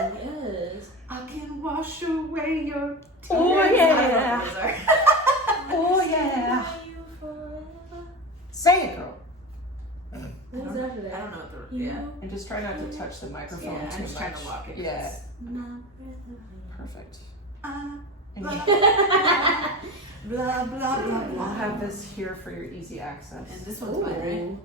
Yes. I can wash away your tears. Oh, yeah. I don't know what those are. Oh, yeah. Say it, girl. What was after that? I don't know what the, yeah. And just try not to touch the microphone Yeah, too I'm just much. trying to lock it. Yeah, My breath perfect. Uh, And blah, you- blah, blah, blah, I'll blah. have this here for your easy access. And this one's mine, right? Ooh.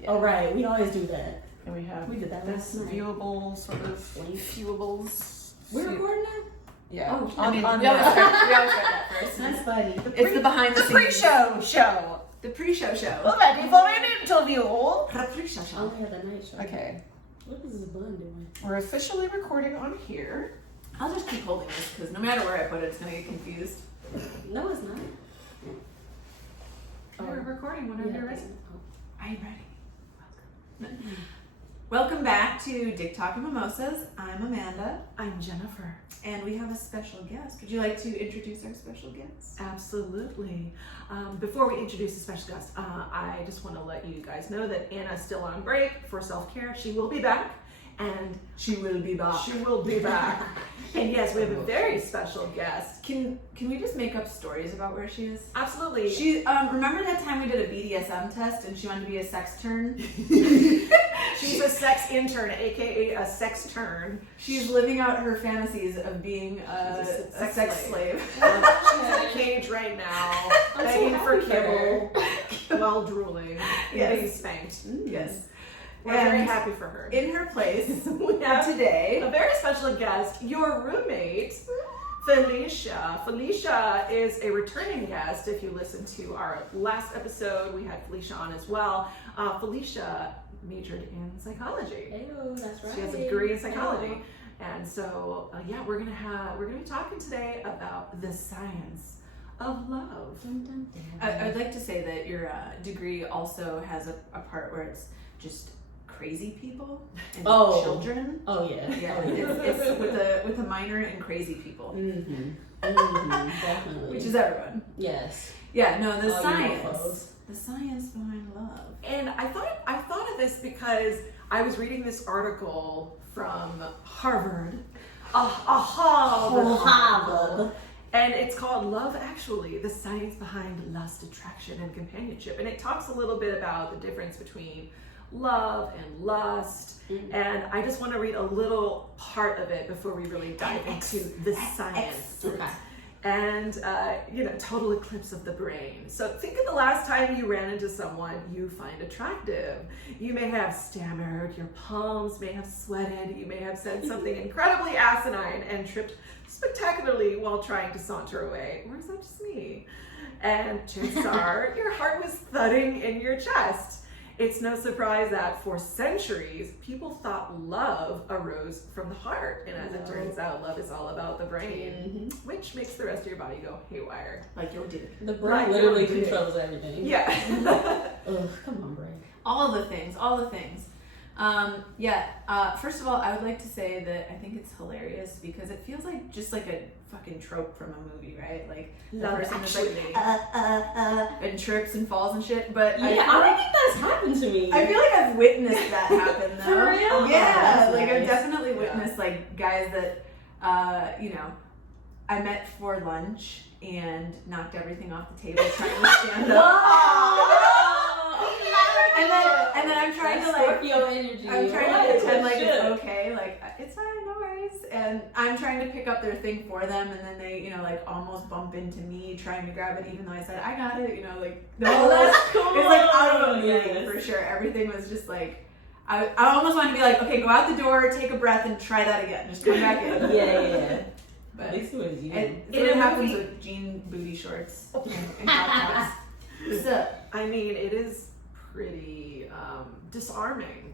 Yeah. Oh, right. We always do that. And we have We did that this last night. viewable sort of fuelables. We're recording that? Yeah. Oh, on, we on always the, start that first. That's funny. It's the behind the the scenes. pre-show show. The pre-show show. We're ready for an interview. The pre-show I show. only had the night show. Okay, What is this bun doing? we're officially recording on here. I'll just keep holding this because no matter where I put it, it's gonna get confused. No, it's not. We're recording whenever Yeah, you're ready. oh. Are you ready? Welcome back to Dick Talk and Mimosas. I'm Amanda, I'm Jennifer. and we have a special guest. Would you like to introduce our special guest? Absolutely. Before we introduce the special guest, I just want to let you guys know that Anna's still on break for self-care. She will be back, and She will be back. she will be back. And yes, we have a very special guest. Can we just make up stories about where she is? Absolutely. She remember that time we did a BDSM test and she wanted to be a sex turn? She's a sex intern, aka a sex turn. She's living out her fantasies of being a She's a sex sex slave. She's in a cage right now, I'm so begging for happy for kibble while drooling and Yes. being spanked. Yes. We're very And happy for her. in her place, we have today. A very special guest, your roommate, Felicia. Felicia is a returning guest. If you listen to our last episode, we had Felicia on as well. Felicia majored in psychology. Ew, that's right. She has a degree in psychology. And so, yeah, we're gonna be talking today about the science of love. Dun, dun, dun. I'd like to say that your degree also has a part where it's just crazy people and Oh. children. Oh, yeah. Yeah, Oh, yeah. it's with a minor in crazy people, Mm-hmm. Mm-hmm. Definitely. which is everyone. Yes. Yeah, no, the All science, UFOs. the science behind love. And I thought of this because I was reading this article from Harvard. Harvard. And it's called Love Actually, the Science Behind Lust, Attraction, and Companionship. And it talks a little bit about the difference between love and lust. Mhm. And I just want to read a little part of it before we really dive into the science. Okay. And, total eclipse of the brain. So think of the last time you ran into someone you find attractive. You may have stammered, your palms may have sweated, you may have said something incredibly asinine and tripped spectacularly while trying to saunter away. Or is that just me? And chances are your heart was thudding in your chest. It's no surprise that for centuries, people thought love arose from the heart. And as it turns out, love is all about the brain, which makes the rest of your body go haywire. Like your dick. The brain Like literally your dick. controls everything. Yeah. Ugh, come on, brain. All the things. First of all, I would like to say that I think it's hilarious because it feels like just like a fucking trope from a movie, right? Like the Love person is Actually. like and trips and falls and shit. But Yeah, I don't think that's happened to me. I feel like I've witnessed that happen though. For real? Oh, Yeah, that's like I've nice. definitely witnessed like guys that I met for lunch and knocked everything off the table trying to stand up. And then I'm trying to like Scorpio energy. I'm trying What? to pretend like Shit. it's okay, like it's fine, no worries. And I'm trying to pick up their thing for them, and then they, like almost bump into me trying to grab it, even though I said I got it. Like Oh, that's cool. it's like out of a movie Yes. for sure. Everything was just like I almost wanted to be like, okay, go out the door, take a breath, and try that again. Just come back in. Yeah. But At least it was you. it In a happens movie- with jean booty shorts and crop tops. So, I mean, it is pretty disarming,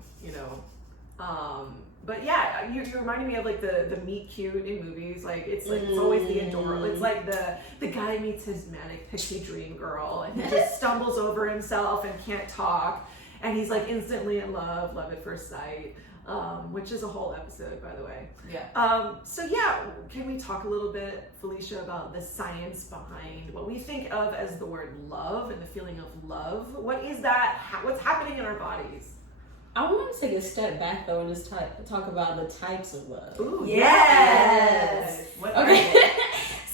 but yeah, you reminded me of like the meet cute in movies. Like it's always the adorable. It's like the guy meets his manic pixie dream girl and he just stumbles over himself and can't talk, and he's like instantly in love at first sight, which is a whole episode, by the way. yeah. So yeah, can we talk a little bit, Felicia, about the science behind what we think of as the word love and the feeling of love? What is that? What's happening in our bodies? I want to take a step back though and just talk about the types of love. Ooh, Yes. What Okay.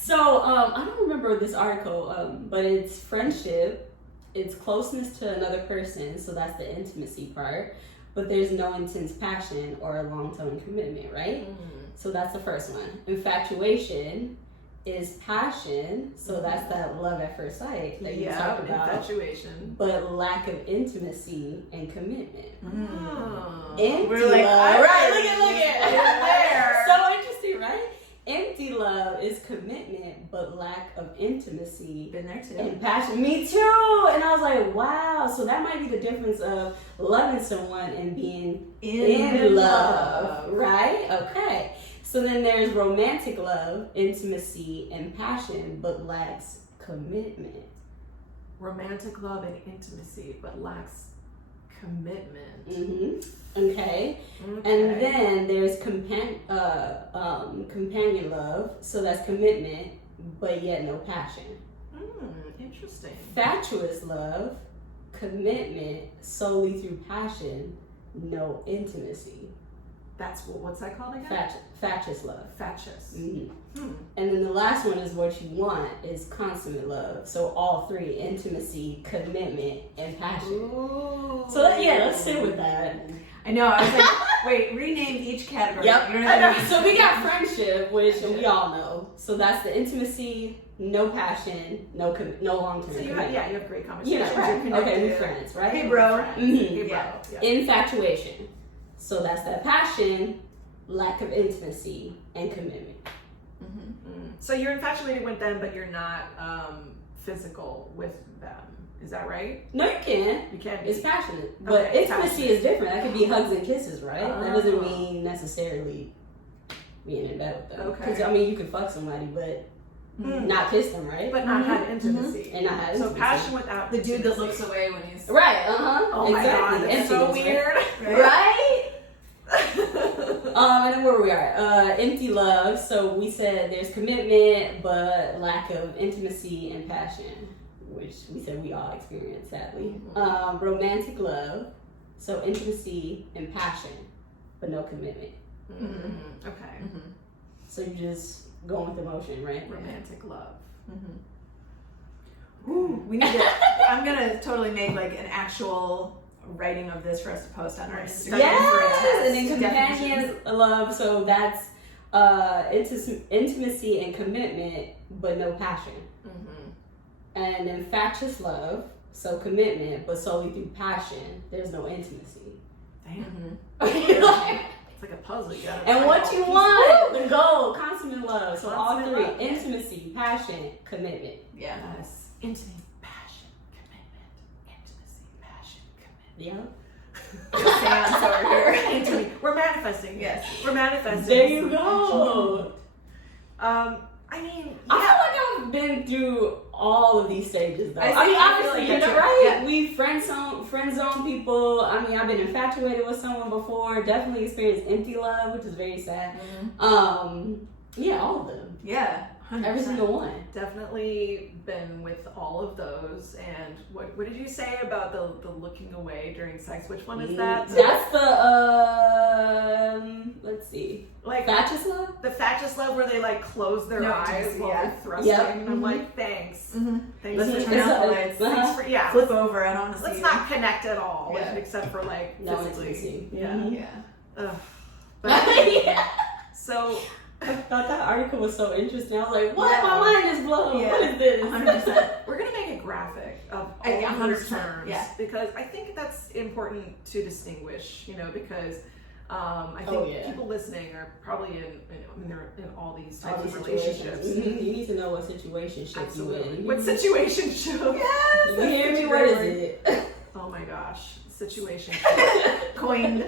So I don't remember this article, but it's friendship, it's closeness to another person, so that's the intimacy part. But there's no intense passion or a long-term commitment, right? So that's the first one. Infatuation is passion, so that's that love at first sight that you talked about. Infatuation. But lack of intimacy and commitment. Oh. Empty We're like, love. all Right, right, look at. there. So interesting, right? Empty love is commitment, but lack of intimacy Been there too. and passion. Me too. And I was like, wow. So that might be the difference of loving someone and being in love, right? Okay. So then there's romantic love, intimacy, and passion, but lacks commitment. Romantic love and intimacy, but lacks commitment. Mm-hmm. Okay. And then there's companion love, so that's commitment, but yet no passion. Interesting. Fatuous love, commitment solely through passion, no intimacy. That's what's that called again? Fatuous love. Fatuous. Mm-hmm. And then the last one is what you want is consummate love. So all three: intimacy, commitment, and passion. Ooh. So let's sit with that. I know. I was like, wait, rename each category. Yep. You don't have to- So we got friendship, which we all know. So that's the intimacy, no passion, no long-term So you commitment. have, you have great conversations. Yeah, You're right. connected. Okay, we're friends, right? Hey, bro. Mhm. Hey, bro. Yeah. Yeah. Infatuation. So that's that passion, lack of intimacy, and commitment. So you're infatuated with them, but you're not physical with them. Is that right? No, you can. You can't. It's passionate. But Okay, intimacy passionate. is different. That could be hugs and kisses, right? That doesn't Oh. mean necessarily being in bed with them. Okay. Because, I mean, you can fuck somebody, but not kiss them, right? But not have intimacy. And not have So intimacy. passion without The dude that intimacy. looks away when he's Right, uh-huh. Oh my exactly. god, that's so Emptiness, weird. Right? And then where we are, empty love. So we said there's commitment, but lack of intimacy and passion, which we said we all experience, sadly. Romantic love, so intimacy and passion, but no commitment. Okay. So you just going with emotion, right? Romantic love. Ooh, we need to. I'm gonna totally make like an actual writing of this for us to post on our Instagram. Yes, and then Definitions. companion love. So that's intimacy and commitment, but no passion. And then fatuous love, so commitment, but solely through passion. There's no intimacy. Damn. And It's like a puzzle. You gotta what find you all want, the goal, consummate love. So all Consummate three: love. intimacy, passion, commitment. Yeah. pieces. Yes. Intimacy, passion, commitment. Intimacy, passion, commitment. Yeah. Seance over here. Intimacy. We're manifesting. Yes. We're manifesting. There you go. I mean, I feel like I've been through all of these stages though. I I feel mean, like obviously, that's you're true. right. Yeah. We friend zone people. I mean, I've been infatuated with someone before. Definitely experienced empty love, which is very sad. Yeah, all of them. Yeah. 100%. Every single one. definitely been with all of those. And what did you say about the looking away during sex? Which one is that? That's the let's see. Like Fatuous love? the fatuous love where they like close their No, eyes just- while yeah. they're thrusting. Yep. And I'm like, thanks. Thanks Let's for turn out the lights. Thanks for Flip over. I don't want to see. Let's you. not connect at all, Yeah. except for like No physically. intimacy. Yeah. Mhm. Yeah. Ugh. But, Yeah. so I thought that article was so interesting. I was like, what? Yeah. My mind is blown. Yeah. What is this? 100%. we're gonna make a graphic of all Yeah, of those 100%, terms, yeah. because I think that's important to distinguish. Because I think Oh, yeah. people listening are probably they're in all these All types these of situations. relationships. Mhm. You need to know what situation shit you Absolutely. in. What situation show? Yes. You hear me? What is it? Oh my gosh, situation. Coined.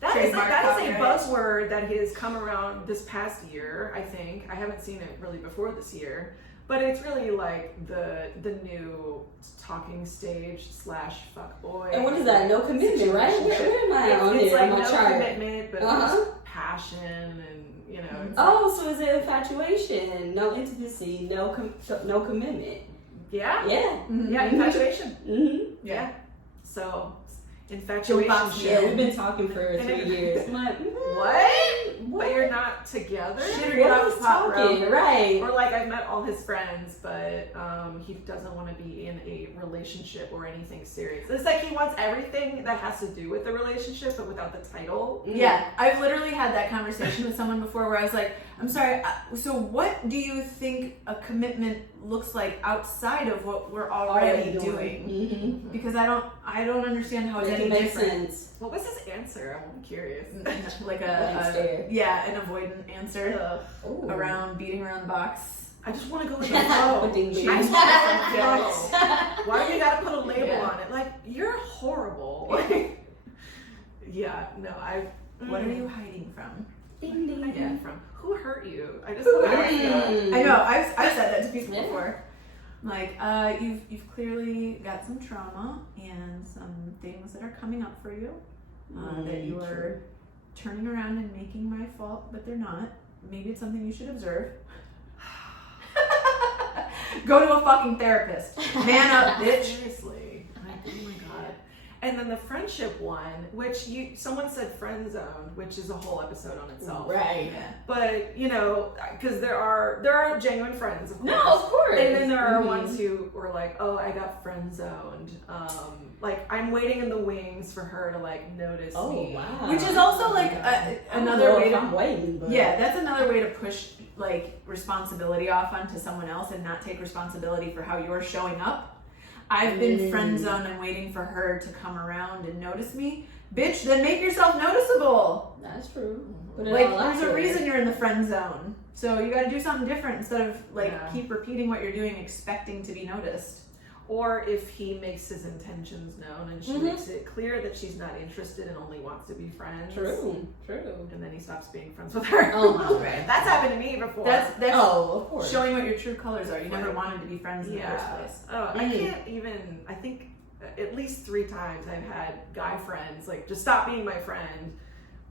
That is Trademark a copyright. buzzword that has come around this past year, I think. I haven't seen it really before this year. But it's really like the new talking stage / fuckboy. And what is that? No commitment, right? Where am I on It's here like on my no chart? commitment, but Uh-huh. it's passion and, it's Oh, so is it infatuation? No intimacy, no commitment. yeah. Yeah. Yeah, infatuation. Mm-hmm. Yeah. So infatuation. Yeah, we've been talking for 3 years. I'm like, What? But you're not together? Shit, or get off the pot, bro. right? Or like I've met all his friends, but he doesn't want to be in a relationship or anything serious. It's like he wants everything that has to do with the relationship, but without the title. Yeah, I've literally had that conversation with someone before where I was like, I'm sorry, so what do you think a commitment looks like outside of what we're already doing? Mm-hmm. Because I don't understand how it's any makes different. sense. What was his answer? I'm curious. Like Stare. an avoidant answer Ooh. around beating around the box. I just want to go with the flow. Ding-ding. I just want to go with the flow. Yeah. Why do you gotta put a label Yeah. on it? Like, you're horrible. Yeah, no, What are you hiding from? Ding, ding, Yeah, ding. from who hurt you? I just want to ask you. I know, I've said that to people Yeah. before. Like, you've clearly got some trauma and some things that are coming up for you that you are turning around and making my fault, but they're not. Maybe it's something you should observe. Go to a fucking therapist. Man up, bitch. Seriously. Oh my god. And then the friendship one, which someone said friend zone, which is a whole episode on itself. Right. Yeah. But because there are genuine friends, of course. No, of course. And then there are Mhm. ones who were like, "Oh, I got friend zoned." Like I'm waiting in the wings for her to like notice Oh me. wow. Which is also like another way to I'm waiting. But Yeah, that's another way to push like responsibility off onto someone else and not take responsibility for how you're showing up. I've been friend zoned and waiting for her to come around and notice me. Bitch, then make yourself noticeable. That's true. Put it Like all out there's a there. reason you're in the friend zone. So you gotta do something different instead of like Yeah. keep repeating what you're doing expecting to be noticed. Or if he makes his intentions known and she Mhm. makes it clear that she's not interested and only wants to be friends. True. And then he stops being friends with her. Oh my God. That's happened to me before. That's Oh, of course. showing what your true colors are. You never Right. wanted to be friends in the first place. Oh, I can't even. I think at least 3 times I've had guy friends like just stop being my friend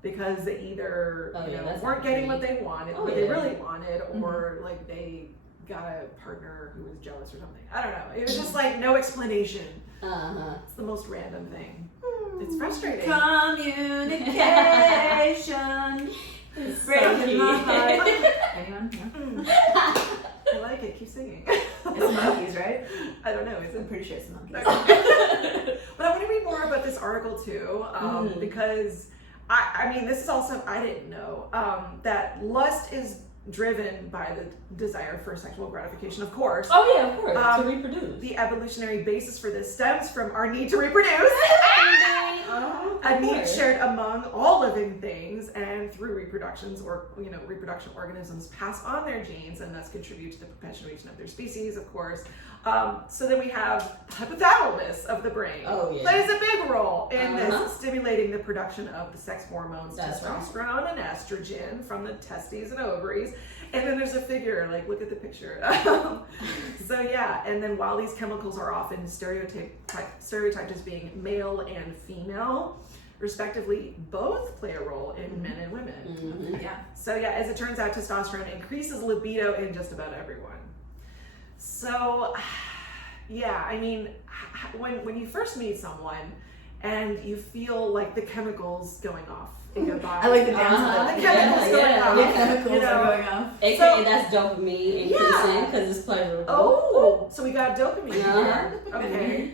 because they either that's weren't getting what great. they wanted, Oh, what they yeah. really wanted, or like they got a partner who was jealous or something. I don't know. It was just like no explanation. It's the most random thing. It's frustrating. Communication is breaking my heart. Anyone? No? I like it. Keep singing. It's monkeys, right? I don't know. Is I'm it? pretty sure it's monkeys. But I want to read more about this article too, because I mean, this is also I didn't know that lust is driven by the desire for sexual gratification, of course. Oh yeah, of course. To reproduce. The evolutionary basis for this stems from our need to reproduce. A need shared among all living things, and through reproduction organisms pass on their genes and thus contribute to the perpetuation of their species, of course. So then we have hypothalamus of the brain. Oh, yeah. Plays a big role in this, stimulating the production of the sex hormones, That's testosterone and estrogen from the testes and ovaries. And then there's a figure, like look at the picture. So yeah, and then while these chemicals are often stereotyped as being male and female, respectively, both play a role in men and women. Mm-hmm. Yeah. So yeah, as it turns out, testosterone increases libido in just about everyone. So yeah, I mean, when you first meet someone and you feel like the chemicals going off in your body. I like the dance. The chemicals going off. The chemicals are going off. AKA that's dopamine increasing because it's pleasurable. Oh, so we got dopamine Uh-huh. here. Okay.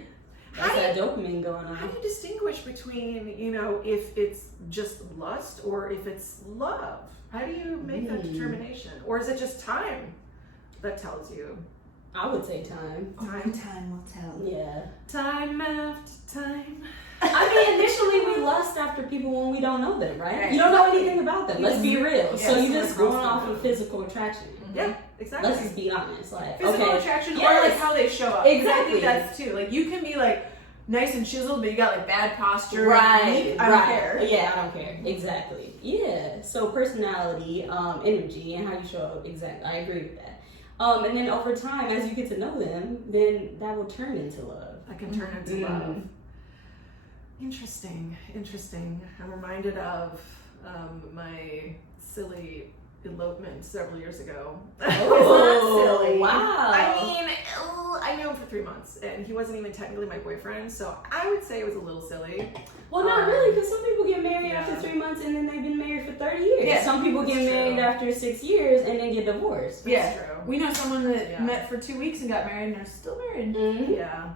That's that dopamine going How on. do you distinguish between, if it's just lust or if it's love? How do you make that determination? Or is it just time that tells you? I would say time. Time will tell. Yeah. Time after time. I mean, initially we lust after people when we don't know them, right? Right. You don't know anything about them. Let's be real. Yes, So you we're just going supposed to off know. of physical attraction. Yeah, exactly. Let's just be honest. Like, Physical okay, attraction or Yes. like how they show up. 'Cause I Exactly. think that's too. Like you can be like nice and chiseled, but you got like bad posture. right, I don't care. Yeah, I don't care. Exactly. Yeah. So personality, energy, and how you show up. Exactly. I agree with that. And then over time, as you get to know them, then that will turn into love. That can turn into love. Interesting. I'm reminded of my silly elopement several years ago. Oh, silly. wow. I mean, I knew him for 3 months, and he wasn't even technically my boyfriend, so I would say it was a little silly. Well, not really, because some people get married yeah. after 3 months and then they've been married for 30 years. Yeah, some people get that's married true. after 6 years and then get divorced. Yeah. That's true. We know someone that Yeah. met for 2 weeks and got married and are still married. Mm-hmm. Yeah.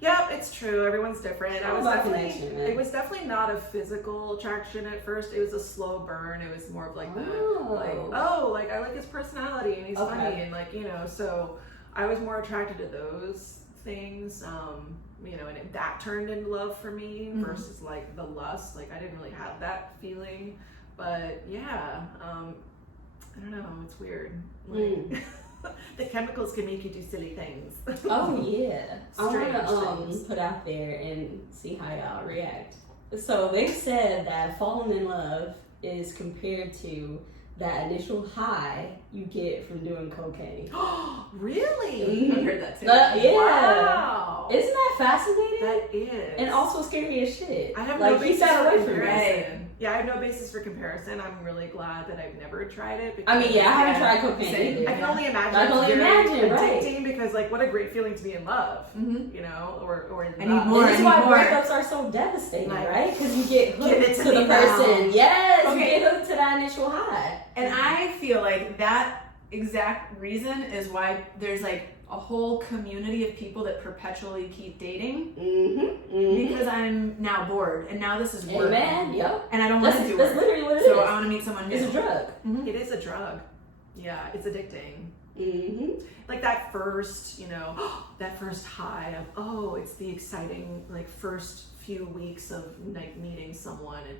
Yep, it's true. Everyone's different. It's all about connection, man. It was definitely not a physical attraction at first. It was a slow burn. It was more of like like I like his personality and he's Okay. funny and like, so I was more attracted to those things. And that turned into love for me versus like the lust. Like I didn't really have that feeling. But yeah, I don't know, it's weird. Like, the chemicals can make you do silly things. Oh yeah. I Strange want to things. put out there and see how y'all react. So they've said that falling in love is compared to that initial high you get from doing cocaine. Really? I've heard that too. Yeah. Wow. Isn't that fascinating? That is. And also scary as shit. I have like, no keep basis that for away from me. comparison. Yeah, I have no basis for comparison. I'm really glad that I've never tried it. I mean, yeah, I haven't tried Same. cocaine either. I can only imagine. I can only it's very imagine, right. addicting because, like, what a great feeling to be in love, Mm-hmm. or in I need love. more. And this is why more. breakups are so devastating, Like, right? Because you get give it hooked to to the me now. person. Yes, Okay. you get hooked to that initial high. And I feel like that exact reason is why there's like a whole community of people that perpetually keep dating because I'm now bored and now this is work. Amen. Yep. And I don't want That's, to do that's work. literally what it is. So I want to meet someone new. It's a drug. Mhm. It is a drug. Yeah, it's addicting. Mm-hmm. Like that first, that first high of, it's the exciting, like, first few weeks of, like, meeting someone and,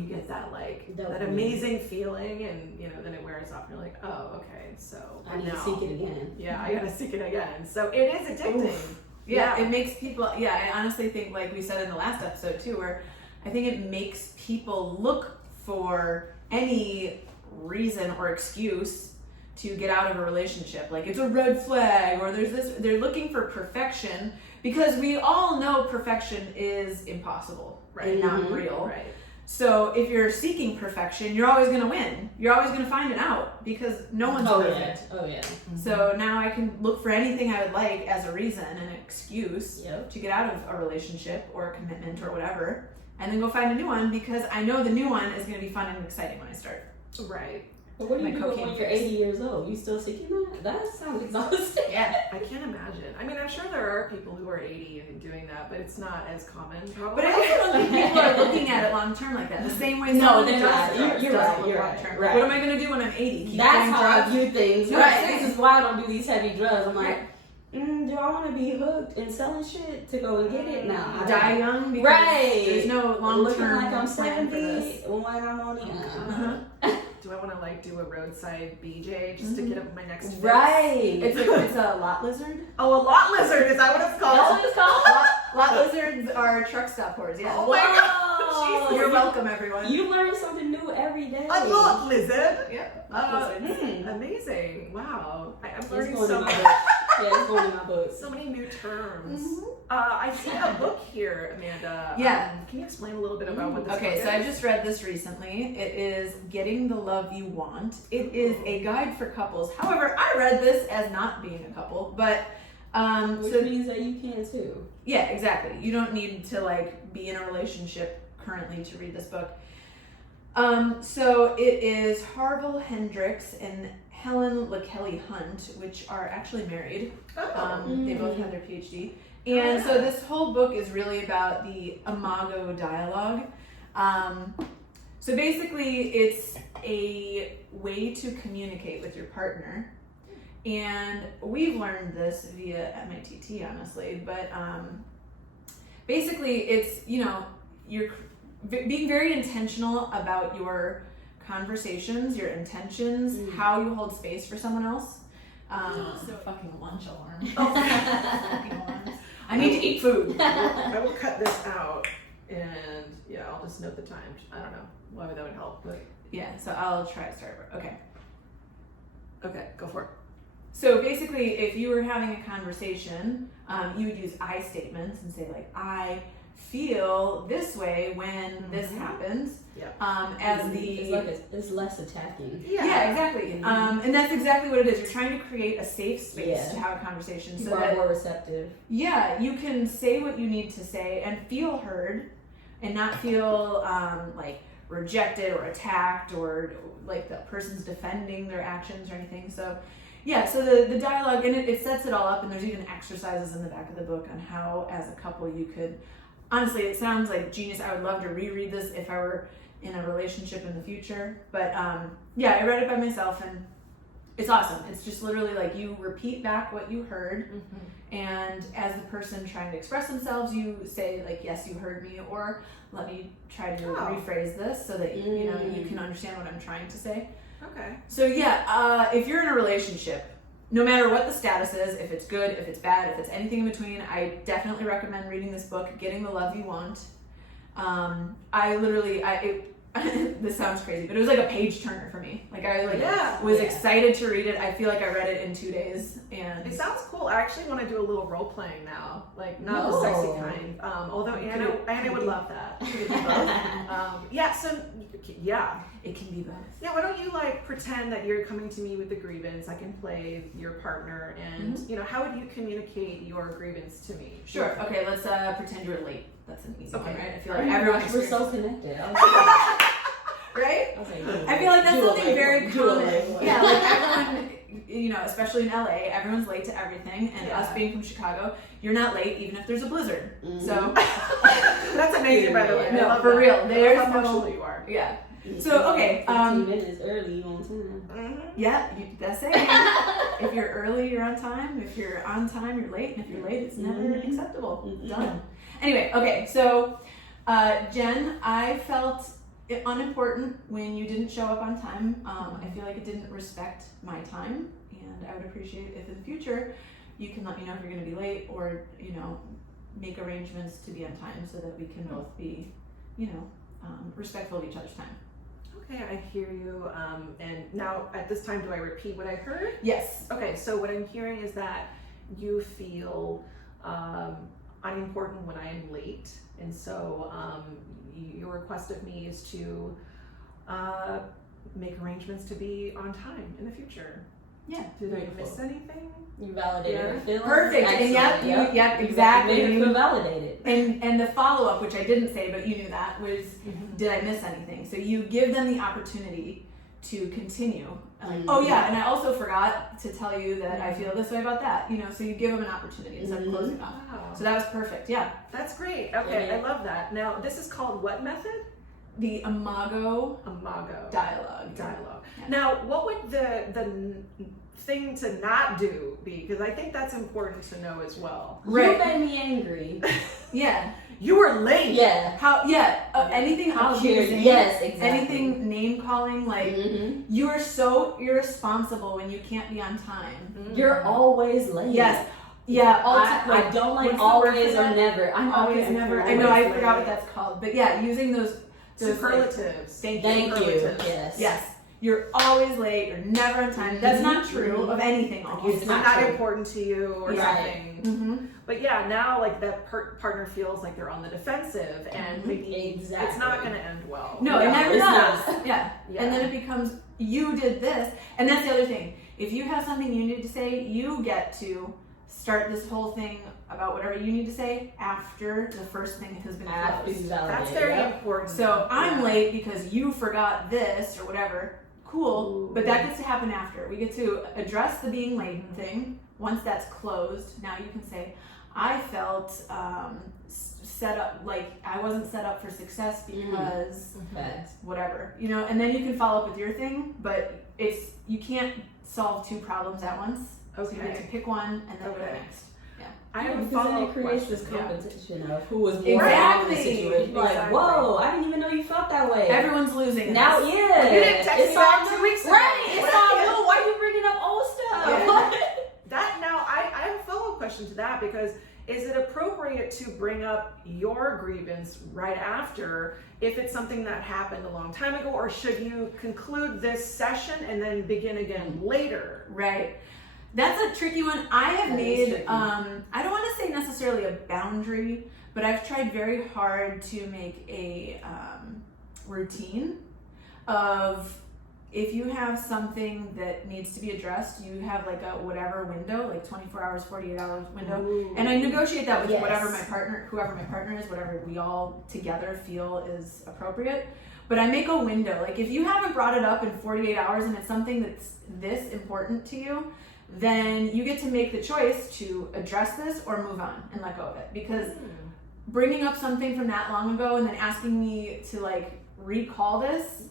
you get that, like, that Dopamine. amazing feeling and, then it wears off and you're like, oh, okay, so. I need to seek it again. Yeah, I gotta seek it again. So it is addicting. Oof. Yeah, it makes people, I honestly think, like we said in the last episode too, where I think it makes people look for any reason or excuse to get out of a relationship. Like it's a red flag, or there's this, they're looking for perfection because we all know perfection is impossible, right? And not real. Right. So if you're seeking perfection, you're always going to win. You're always going to find it out because no one's perfect. Oh yeah. So now I can look for anything I would like as a reason, an excuse Yep. to get out of a relationship or a commitment or whatever, and then go find a new one because I know the new one is going to be fun and exciting when I start. Right. But what do you My do cocaine when you're fix. 80 years old? You still seeking that? That sounds exhausting. Yeah. I can't imagine. I mean, I'm sure there are people who are 80 and doing that, but it's not as common, probably. But I also don't think people are looking at it long term like that. The same way No, someone they're who does not. drugs You're does right, look you're long right, term. right. What am I going to do when I'm 80? Keep That's doing how I drugs? view things. Yeah, Right. same. This is why I don't do these heavy drugs. I'm like, do I want to be hooked and selling shit to go and get it? No. I Die don't. young because Right. there's no long Looking term like I'm plan for 70 this. when I'm only Do I want to, like, do a roadside BJ just to get up my next fix? Right. It's a lot lizard. Oh, a lot lizard. Is that what it's called? That's what it's called? Lot lizards are truck stop whores. Yeah. Oh my Whoa. God. You're welcome, everyone. You learn something new every day. A lot lizard. Yep. Lot lizards. Amazing. Wow. I'm It's learning going so in my much. book. Yeah, it's going in my book. So many new terms. Mhm. I see a book here, Amanda. Yeah. Can you explain a little bit about what this Okay, book so I is? just read this recently. It is Getting the Love You Want. It is a guide for couples. However, I read this as not being a couple, but Which so means that you can too. yeah, exactly. You don't need to like be in a relationship currently to read this book. So it is Harville Hendricks and Helen LaKelly Hunt, which are actually married. They both have their PhD. And so this whole book is really about the Imago Dialogue. So basically, it's a way to communicate with your partner. And we've learned this via MITT, honestly. But basically, it's, you're being very intentional about your conversations, your intentions, how you hold space for someone else. So fucking lunch alarm. Fucking alarms. I need to eat food. I will cut this out and I'll just note the time. I don't know why that would help, but Yeah, so I'll try to start. Okay. okay, go for it. So basically, if you were having a conversation, you would use I statements and say like, I feel this way when this happens. Yeah. It's less attacking. Yeah, exactly. And that's exactly what it is. You're trying to create a safe space to have a conversation, so People that are more receptive. Yeah, you can say what you need to say and feel heard, and not feel like rejected or attacked, or like the person's defending their actions or anything. So yeah, so the dialogue, and it sets it all up, and there's even exercises in the back of the book on how, as a couple, you could, honestly, it sounds like genius. I would love to reread this if I were in a relationship in the future. But yeah, I read it by myself, and it's awesome. It's just literally like you repeat back what you heard, and as the person trying to express themselves, you say like, yes, you heard me, or let me try to rephrase this so that you know you can understand what I'm trying to say. Okay. So yeah, if you're in a relationship, no matter what the status is, if it's good, if it's bad, if it's anything in between, I definitely recommend reading this book, Getting the Love You Want. This sounds crazy, but it was like a page turner for me. Like I was excited to read it. I feel like I read it in 2 days, and it sounds cool. I actually want to do a little role playing now, like not the sexy kind. Although Anna would love that. Could it be both? it can be both. Yeah, why don't you like pretend that you're coming to me with the grievance? I can play your partner, and you know, how would you communicate your grievance to me? Sure. Okay, let's pretend you're late. That's an easy one, right? I feel like We're so connected. Right? I was like, I feel like that's something very common. one. Yeah, like everyone, you know, especially in LA, everyone's late to everything, and us being from Chicago, you're not late even if there's a blizzard. So that's amazing, by the way. No, for real. There's how punctual you are. Yeah. So okay, 15 minutes early, you on time. Yeah, that's it. If you're early, you're on time. If you're on time, you're late, and if you're late, it's never acceptable. Done. Anyway, okay, so Jen, I felt it unimportant when you didn't show up on time. I feel like it didn't respect my time, and I would appreciate if in the future you can let me know if you're going to be late, or you know, make arrangements to be on time so that we can both be, you know, respectful of each other's time. Okay, I hear you. And now at this time, do I repeat what I heard? Yes. Okay, so what I'm hearing is that you feel unimportant when I am late, and so your request of me is to make arrangements to be on time in the future. Yeah. Did I miss anything? You validated your feelings. Perfect. Excellent. And yep, exactly. You made her feel validated. And the follow up, which I didn't say, but you knew that, was did I miss anything? So you give them the opportunity to continue. Like, oh yeah, and I also forgot to tell you that I feel this way about that. You know, so you give them an opportunity instead of closing off. Wow. So that was perfect. Yeah. That's great. Okay, I love that. Now this is called what method? The Imago Dialogue. Yeah. Now, what would the thing to not do be? Because I think that's important to know as well. You made me angry. Yeah. You were late. Yeah. How? Yeah. Anything abusing. Yes, exactly. Anything name calling. Like you are so irresponsible when you can't be on time. You're always late. Yes. Yeah. I don't like always or never. I'm always never. I know. I forgot what that's called. But yeah, using those superlatives. Thank you. Yes. Yes. You're always late. You're never on time. That's not true of anything. It's not important to you or right. something. But yeah, now like that partner feels like they're on the defensive, and maybe it's not going to end well. No, it never does. Yeah. And then it becomes, you did this. And that's the other thing. If you have something you need to say, you get to start this whole thing about whatever you need to say after the first thing has been closed. That's very important. So I'm late because you forgot this or whatever. Cool, but that gets to happen after. We get to address the being late thing. Once that's closed, now you can say, I felt set up, like I wasn't set up for success because whatever, you know, and then you can follow up with your thing, but you can't solve two problems at once. Okay. So you get to pick one and then go next. I have a follow-up creates question. this competition of who was more wrong in the situation. Like, whoa, I didn't even know you felt that way. Everyone's losing. Now, You didn't text me back 2 weeks ago. Right, it's all new. Why are you bringing up old stuff? That now, I have a follow-up question to that, because is it appropriate to bring up your grievance right after if it's something that happened a long time ago, or should you conclude this session and then begin again later? Right. That's a tricky one. I have That is made, tricky. I don't want to say necessarily a boundary, but I've tried very hard to make a routine of, if you have something that needs to be addressed, you have like a whatever window, like 24 hours, 48 hours window. Ooh. And I negotiate that with Yes. whoever my partner is, whatever we all together feel is appropriate. But I make a window. Like if you haven't brought it up in 48 hours and it's something that's this important to you, then you get to make the choice to address this or move on and let go of it. Because bringing up something from that long ago and then asking me to like recall this,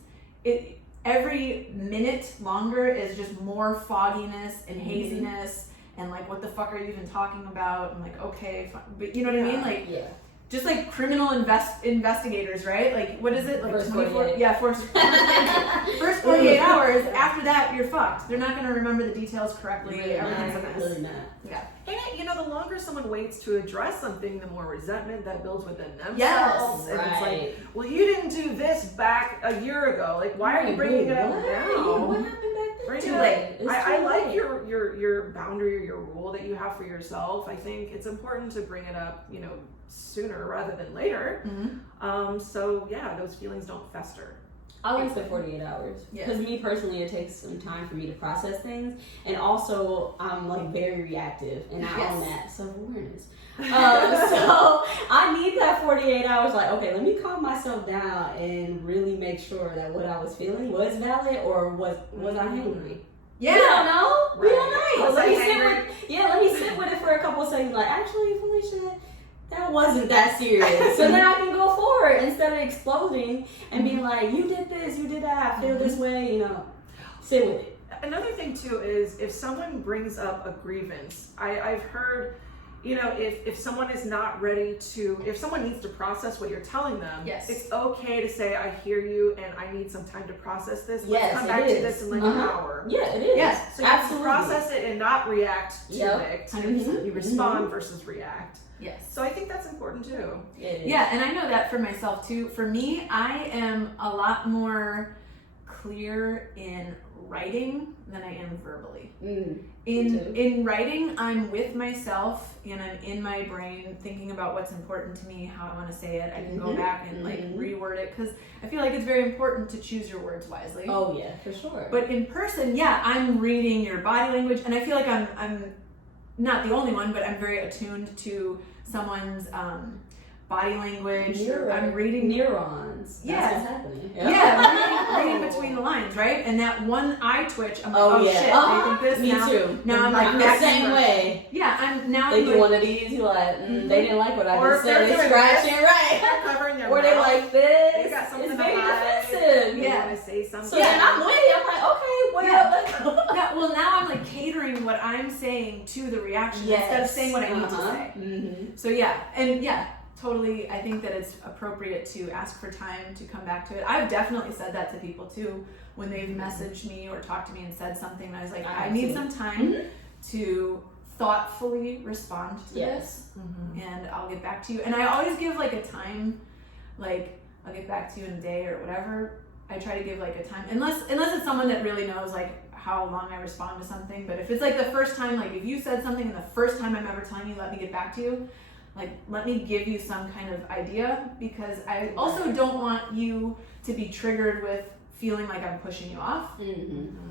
every minute longer is just more fogginess and haziness and like, what the fuck are you even talking about? And like, okay, fine. But you know what I mean? Like, Yeah. just like criminal investigators, right? Like, what is it? Like First 24? 48. Yeah, first 48 hours. After that, you're fucked. They're not going to remember the details correctly. Really Everything's a not. mess. Really not. Yeah. And you know, the longer someone waits to address something, the more resentment that builds within themselves. Yes. And it's like, Right. well, you didn't do this back a year ago. Like, why are you bringing it up What? now? What happened back then? Bring Too it up. late. It's I too like late. your boundary or your rule that you have for yourself. I think it's important to bring it up, you know, sooner rather than later. Mm-hmm. So yeah, those feelings don't fester. I like the 48 hours. Yeah. Because me personally, it takes some time for me to process things. And also, I'm like very reactive and I own that. Self-awareness. So I need that 48 hours. Like, okay, let me calm myself down and really make sure that what I was feeling was valid or was I angry? Yeah. We don't know. We don't Right. know. Was Let I me sit angry? let me sit with it for a couple of seconds. Like, actually, Felicia, that wasn't that serious. So then I can go forward instead of exploding and being like, you did this, you did that, I feel this way, you know. Sit with it. Another thing too is if someone brings up a grievance, I've heard, you know, if someone is not ready to, if someone needs to process what you're telling them, Yes. it's okay to say, I hear you and I need some time to process this. Let's Yes, come it back to is. this in like an Uh-huh. hour. Yeah, it is. Yes. So you Absolutely. can process it and not react to Yep. it. 100%. You respond versus react. Yes. So I think that's important too. It is. Yeah, and I know that for myself too. For me, I am a lot more clear in writing than I am verbally. Me too. In writing, I'm with myself and I'm in my brain thinking about what's important to me, how I want to say it. I can go back and like reword it because I feel like it's very important to choose your words wisely. Oh, yeah, for sure. But in person, yeah, I'm reading your body language, and I feel like I'm not the only one, but I'm very attuned to someone's body language. I'm reading neurons. Yeah. That's what's happening. Yeah, reading between the lines, right? And that one eye twitch, I'm like, Oh, yeah. shit, Uh-huh. they think this. Me now, too. Now I'm I'm like the same way. Yeah, I'm now. They I'm do like, one of these, you're like, they didn't like what I Or just if they're said. They doing scratching this, right. They're covering their Or they mouth. like this. They got something It's to very hide. defensive. They Yeah. want to say something. So then I'm with you. I'm like, okay, well, let's go. yeah, well, now I'm like catering what I'm saying to the reaction instead of saying what I need to say. Mm-hmm. So yeah, and yeah, totally. I think that it's appropriate to ask for time to come back to it. I've definitely said that to people too when they've messaged me or talked to me and said something. And I was like, I need some time to thoughtfully respond to this, and I'll get back to you. And I always give like a time, like I'll get back to you in a day or whatever. I try to give like a time, unless it's someone that really knows like how long I respond to something. But if it's like the first time, like if you said something and the first time I'm ever telling you, let me get back to you, like let me give you some kind of idea, because I also don't want you to be triggered with feeling like I'm pushing you off.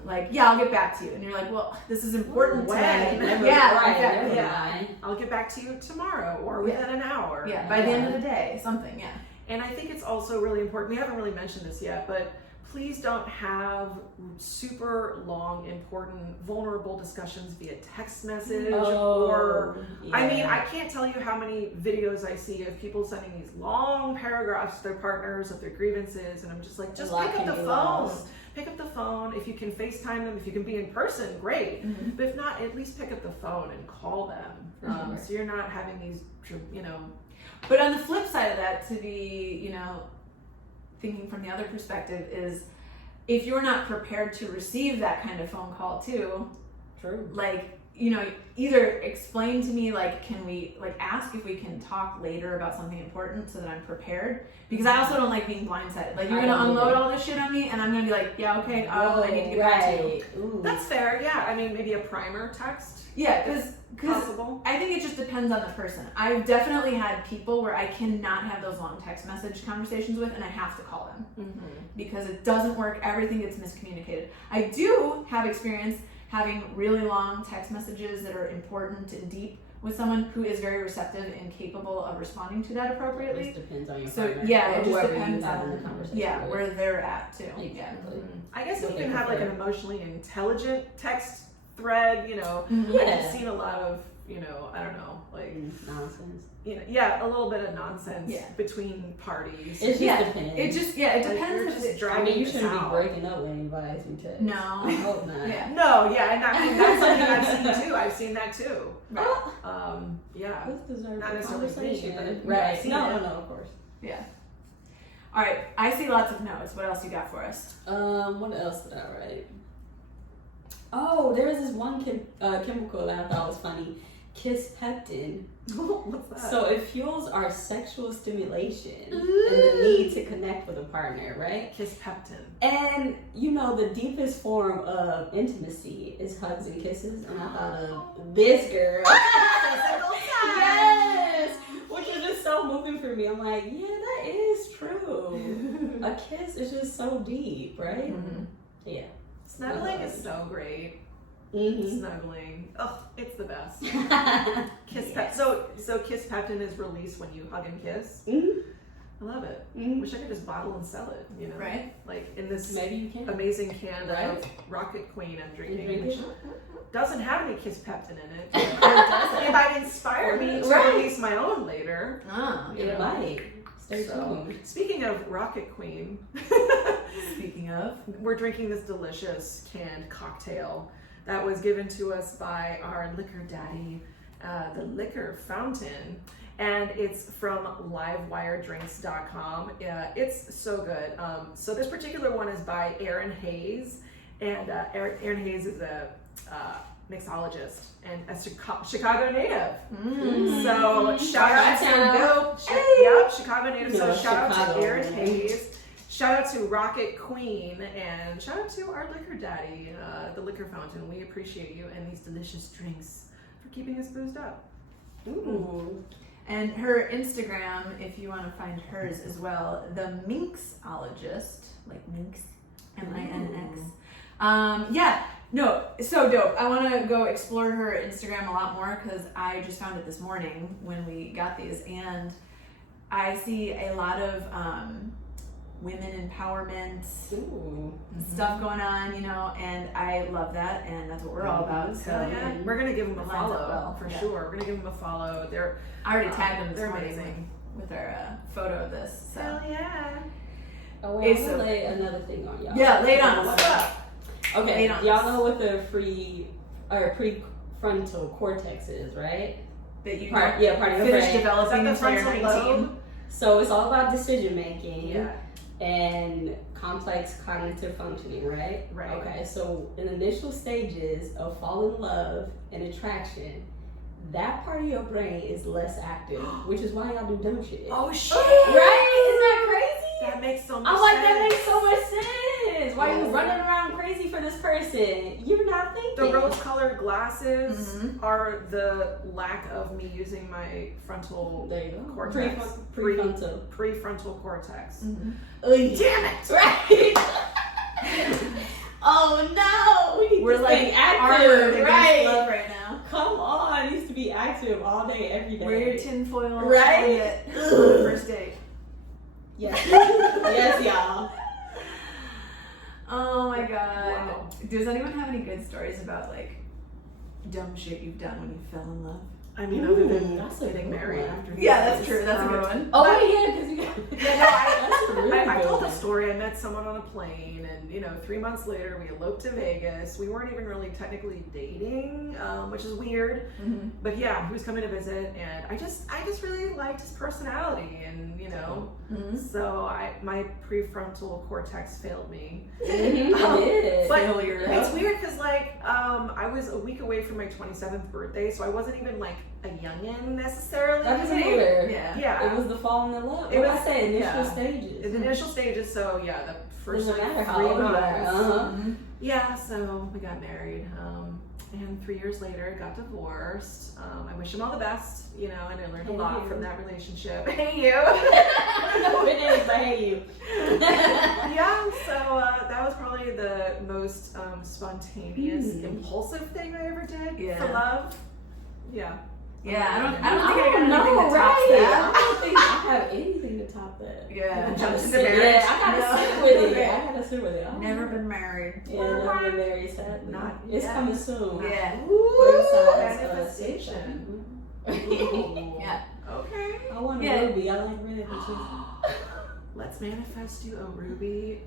Like, yeah, I'll get back to you, and you're like, well, this is important to me. When? Yeah, Right, exactly. Yeah. I'll get back to you tomorrow or within an hour. Yeah, by the end of the day, something. Yeah. And I think it's also really important, we haven't really mentioned this yet, but please don't have super long, important, vulnerable discussions via text message or, I mean, I can't tell you how many videos I see of people sending these long paragraphs to their partners of their grievances, and I'm just like, just pick up the phone. Pick up the phone. If you can FaceTime them, if you can be in person, great. But if not, at least pick up the phone and call them. So you're not having these, you know. But on the flip side of that, to be, you know, thinking from the other perspective is, if you're not prepared to receive that kind of phone call too, True. like either explain to me, like, can we, like, ask if we can talk later about something important so that I'm prepared, because I also don't like being blindsided. Like, you're gonna unload all this shit on me, and I'm gonna be like, yeah, okay, I need to get back to you. Ooh. That's fair. Yeah, I mean, maybe a primer text. Yeah, because Possible. I think it just depends on the person. I've definitely had people where I cannot have those long text message conversations with, and I have to call them because it doesn't work. Everything gets miscommunicated. I do have experience having really long text messages that are important and deep with someone who is very receptive and capable of responding to that appropriately. It just depends on your So partner. yeah, or it just whoever depends you have in the on conversation with. where they're at too. Exactly. I guess What you they can have like an prefer. emotionally intelligent text thread. Yeah. I've seen a lot of I don't know, like Nonsense. a little bit of nonsense Yeah. between parties. It just Yeah, depends. It Like, depends you're if just it, I mean, you this shouldn't out. be breaking up when anybody you text. no. I hope not. Yeah. No, yeah, and that's something I've seen too. I've seen that too. Right. Yeah. This deserves Not a necessarily me, conversation. but I've Right. seen No, it. no, of course. Yeah. All right. I see lots of no's. What else you got for us? What else did I write? Oh, there was this one chemical that I thought was funny. Kiss Peptin. What's that? So it fuels our sexual stimulation and the need to connect with a partner, right? Kiss Peptin. And the deepest form of intimacy is hugs and kisses. And I thought of this girl. Yes! Which was just so moving for me. I'm like, yeah, that is true. A kiss is just so deep, right? Yeah. Snuggling is so great. Mm-hmm. Snuggling. Oh, it's the best. Kiss Pep. So Kiss Peptin is released when you hug and kiss. Mm-hmm. I love it. Mm-hmm. Wish I could just bottle and sell it. Right. Like in this Maybe you can. amazing can Right. of Rocket Queen I'm drinking, Drink which it. doesn't have any Kiss Peptin in it. It might inspire me to Right. release my own later. Oh. You It know. might. Stay So, tuned. speaking of Rocket Queen, Speaking of. we're drinking this delicious canned cocktail that was given to us by our liquor daddy, the Liquor Fountain, and it's from livewiredrinks.com. It's so good. So this particular one is by Aaron Hayes, and Aaron Hayes is a mixologist and a Chicago native. So shout out to Chicago native. So shout out to Aaron Hayes. Shout out to Rocket Queen, and shout out to our liquor daddy, the Liquor Fountain. We appreciate you and these delicious drinks for keeping us boozed up. Ooh. And her Instagram, if you want to find hers as well, the Minxologist, like Minx, M-I-N-X. Yeah, no, so dope. I want to go explore her Instagram a lot more because I just found it this morning when we got these, and I see a lot of women empowerment stuff going on, and I love that, and that's what we're all about. So yeah, we're gonna give them a It lines up follow well, for yeah. sure. We're gonna give them a follow. I already tagged them this they're morning amazing. with our photo of this. So. Hell yeah! Oh, wait, It's I'm gonna a- lay another thing on y'all. Yeah, lay it on us. What's up? Okay, Lay it on y'all us. know what the prefrontal cortex is, right? That you Part of the finish brain. Is developing that the until you're frontal 19. lobe? So it's all about decision making. Yeah. And complex cognitive functioning, right? Right. Okay, so in initial stages of fall in love and attraction, that part of your brain is less active, which is why y'all do dumb shit. Oh shit! Right? Isn't that crazy? That makes so much I'm sense. like, that makes so much sense. Why are you running around crazy for this person? You're not thinking. The rose-colored glasses Mhm. are the lack of me using my frontal There you go. cortex. Prefrontal. Prefrontal cortex. Mhm. Damn it! Right. Oh no! We need We're this like thing armored active, against right? love right now. Come on, it needs to be active all day, every day. Wear your tinfoil Right? helmet for the first date. Yes, yes, y'all. Oh my god. Wow. Does anyone have any good stories about like dumb shit you've done when you fell in love? I mean, other than That's a getting good married one. after. Yeah, that's true. That's a good one. Oh yeah, because you got. Yeah, no, That's a really I good told the one. story. I met someone on a plane, and 3 months later, we eloped to Vegas. We weren't even really technically dating, which is weird. Mm-hmm. But yeah, he was coming to visit, and I just really liked his personality, and Mm-hmm. so my prefrontal cortex failed me. Mhm, it is. But Failure. it's weird because I I was a week away from my 27th birthday, so I wasn't even like a youngin' necessarily. That doesn't matter. Yeah. It was the falling in love. It What was- I say, initial yeah. stages. The initial stages, so yeah, the first Doesn't like, matter 3 how old you are. months. Uh-huh. Yeah, so we got married. And 3 years later, got divorced. I wish him all the best, you know, and I learned a lot from that relationship. Hey, you! No, it is, but hey, you. Yeah, so that was probably the most spontaneous, impulsive thing I ever did for love. Yeah. Yeah, I don't think I got anything know, that tops right? that. I don't think I have anything to top that. Yeah. Jump into Sit- marriage. Yeah, I gotta sit with it. I gotta sit with it. Never been married. Yeah, never been married, sadly. Not It's yet. coming soon. Yeah. We're excited. Manifestation. Yeah. Okay. I want a Yeah. ruby. I like red, but you. Let's manifest you a ruby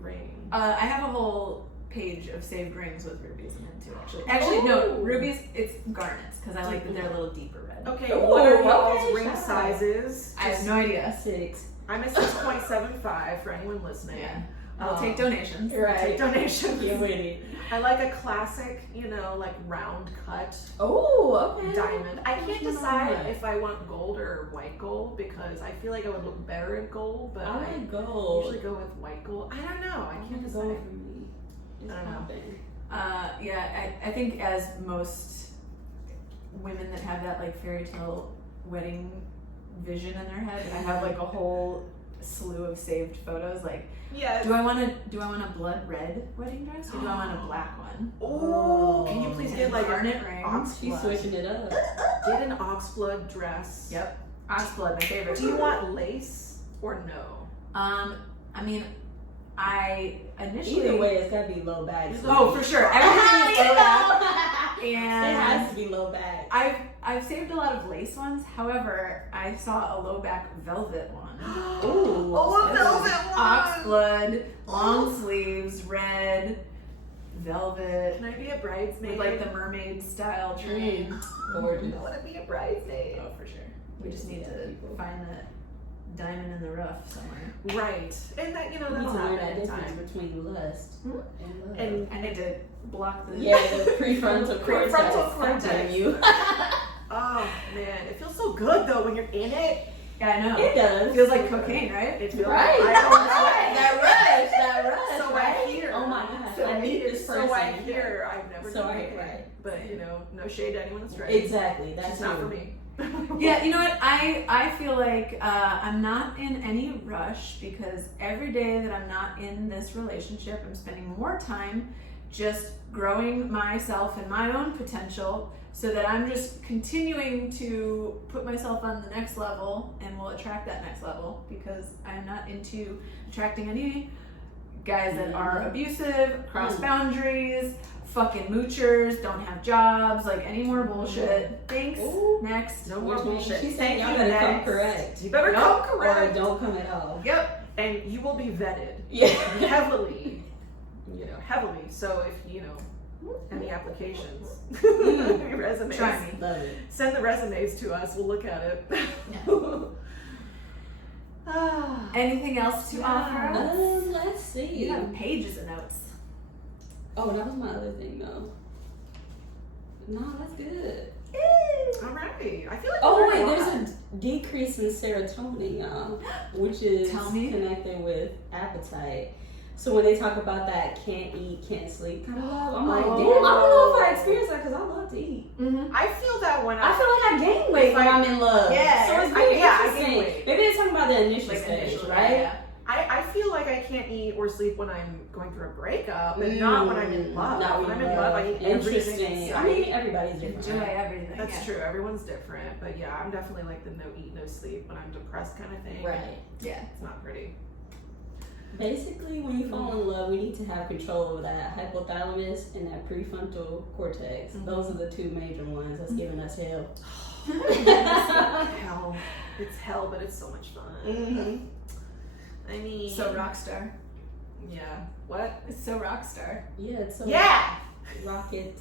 ring. I have a whole page of saved rings with rubies in it too, actually. Actually, no, Ooh. rubies, it's garnets, because I like that they're a little deeper red. Okay, Ooh, what are okay, y'all's ring shout out. sizes? I have no idea. 6. I'm a 6.75 for anyone listening. Yeah. I'll take donations. Take Right. donations. Get with it. I like a classic, you know, like round cut Oh, okay. diamond. I can't Which one decide I like? if I want gold or white gold because I feel like I would look better in gold, but I I like gold. usually go with white gold. I don't know. I can't decide. gold for me. It's I don't know. popping. Yeah, I think as most women that have that like fairy tale wedding vision in their head, I have like a whole slew of saved photos. Like, Yes. do I want a blood red wedding dress or do I want a black one? Oh, can you please And get like garnet an rings? She's oxblood? switching it up. Get an oxblood dress. Yep, oxblood, my favorite. Do you want lace or no? I mean, I initially. Either way, it's gotta be low back. Oh, for sure. Everything is low back. It And has to be low back. I've saved a lot of lace ones. However, I saw a low back velvet one. Ooh. Oh, a velvet Oxblood, long sleeves, red, velvet, Can I be a bridesmaid? with like the mermaid style trim. Gorgeous. I want to be a bridesmaid. Oh, for sure. We just need to find that diamond in the rough somewhere. Right. And that, you know, You need that'll to learn happen that in time. difference between lust and love. And I need to block the. yeah, the prefrontal cortex. Prefrontal cortex. Damn you. oh man, it feels so good though when you're in it. Yeah, I know. It does. It feels like cocaine, right? It feels Right. like That rush. So right? I hear. Oh my god. So I need this person. So I hear. I've never So done I- cocaine. right. But you know, no shade to anyone that's right. Exactly. That's It's not you. for me. Yeah, you know what? I feel like I'm not in any rush because every day that I'm not in this relationship, I'm spending more time just growing myself and my own potential so that I'm just continuing to put myself on the next level and will attract that next level because I'm not into attracting any guys that are abusive, cross boundaries, fucking moochers, don't have jobs, like any more bullshit. Thanks. Ooh. Next. No more Which means bullshit. she's Thank saying y'all you, better come next. correct. You better Nope. come Or correct. don't come at all. Yep. And you will be vetted Yeah. heavily. You know, heavily. So if you know any applications, resumes, Try me. Love it. send the resumes to us. We'll look at it. Ah. Anything else to Yeah. offer? Let's see. You have pages of notes. Oh, that was my other thing though. No, that's good. All right. I feel like Oh we wait, learned there's lot. a decrease in serotonin, y'all, which is Tell me. connected with appetite. So when they talk about that can't eat, can't sleep kind of love, I'm like, Oh. damn, I don't know if I experienced that because I love to eat. Mm-hmm. I feel that when I feel like I gain weight when I'm in love. Yeah, so it's I very gain interesting. weight. Maybe they're talking about the initial Like stage, initially, right? yeah. I feel like I can't eat or sleep when I'm going through a breakup, and not when I'm in love. Not When I'm in love, I eat everything. in Interesting. I sight. mean, everybody's different. Enjoy right? everything. That's yeah. true. Everyone's different, but yeah, I'm definitely like the no eat, no sleep when I'm depressed kind of thing. Right. Yeah. It's not pretty. Basically, when you fall in love, we need to have control over that hypothalamus and that prefrontal cortex. Mhm. Those are the two major ones that's giving us hell. Hell. It's hell, but it's so much fun. Mm-hmm. I mean, So rock star. yeah. What? It's so rock star. Yeah, it's so Yeah. rocket.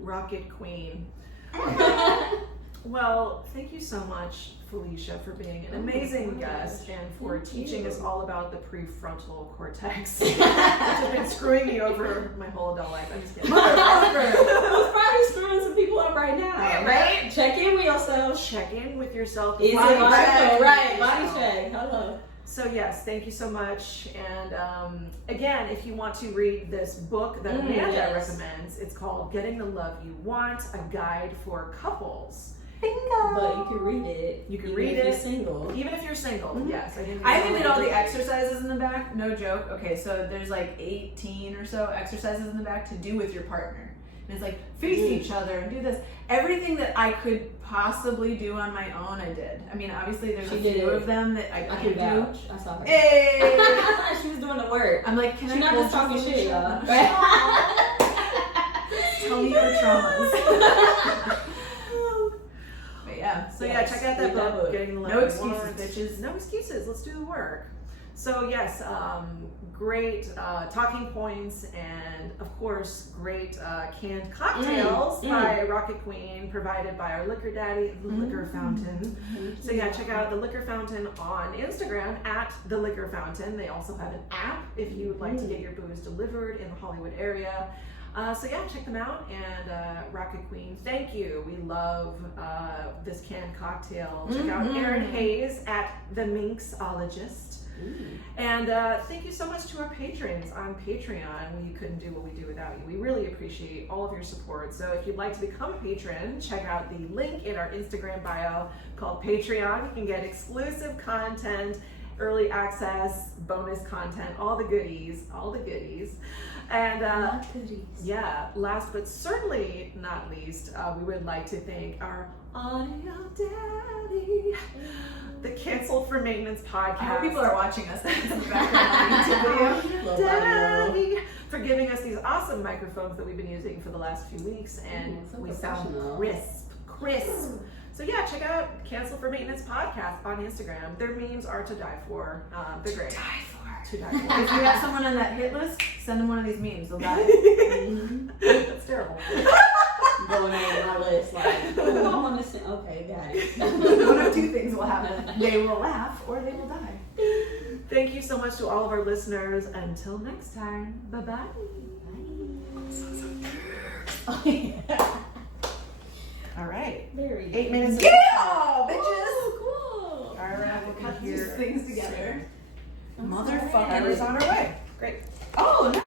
Rocket Queen. Well, thank you so much, Felicia, for being an Oh my amazing gosh. guest and for Thank teaching you. us all about the prefrontal cortex, which has been screwing screwing me over my whole adult life. I'm just kidding. Motherfucker. Who's probably screwing some people up right now? Right? Check in with yourself. Check in with yourself. Is it Body body check. check? Right, body check. Hello. So yes, thank you so much. And again, if you want to read this book that Amanda recommends, it's called Getting the Love You Want, a guide for couples. Bingo. But you can read it. You can even read if it you're single. Even if you're single, yes. I even did all the exercises in the back. No joke. Okay, so there's like 18 or so exercises in the back to do with your partner. And it's like face each other and do this. Everything that I could possibly do on my own, I did. I mean, obviously there's She a did few it. of them that I I can't can do. vouch. I saw her. Hey! She was doing the work. I'm like, can She's I not hold just talking you shit, for y'all. Tell me your traumas. But yeah. So yeah, check out that read that book, book. Getting the Love No You excuses, Want. bitches. No excuses. Let's do the work. So yes, great talking points, and of course, great canned cocktails by Rocket Queen, provided by our liquor daddy, the Liquor Fountain. So yeah, check out the Liquor Fountain on Instagram at the Liquor Fountain. They also have an app if you would like to get your booze delivered in the Hollywood area. So yeah, check them out. And Rocket Queen, thank you. We love this canned cocktail. Check out Erin Hayes at the Minxologist. And thank you so much to our patrons on Patreon. We couldn't do what we do without you. We really appreciate all of your support. So if you'd like to become a patron, check out the link in our Instagram bio called Patreon. You can get exclusive content, early access, bonus content, all the goodies. And yeah, last but certainly not least, we would like to thank our audio daddy, the Cancel for Maintenance podcast. I hope people are watching us in the background on YouTube video. Daddy, for giving us these awesome microphones that we've been using for the last few weeks, and so we sound professional. crisp. So yeah, check out Cancel for Maintenance podcast on Instagram. Their memes are to die for. They're great. To die for. If you have someone on that hit list, send them one of these memes. They'll die. That's terrible. Going on my list, like, I want to say, okay, got it. One of two things will happen. They will laugh or they will die. Thank you so much to all of our listeners. Until next time, bye-bye. All right. Very 8 minutes. Yeah, Oh, bitches. cool. All right, we'll cut These here. things together. Motherfuckers on our way. Great. Oh, no.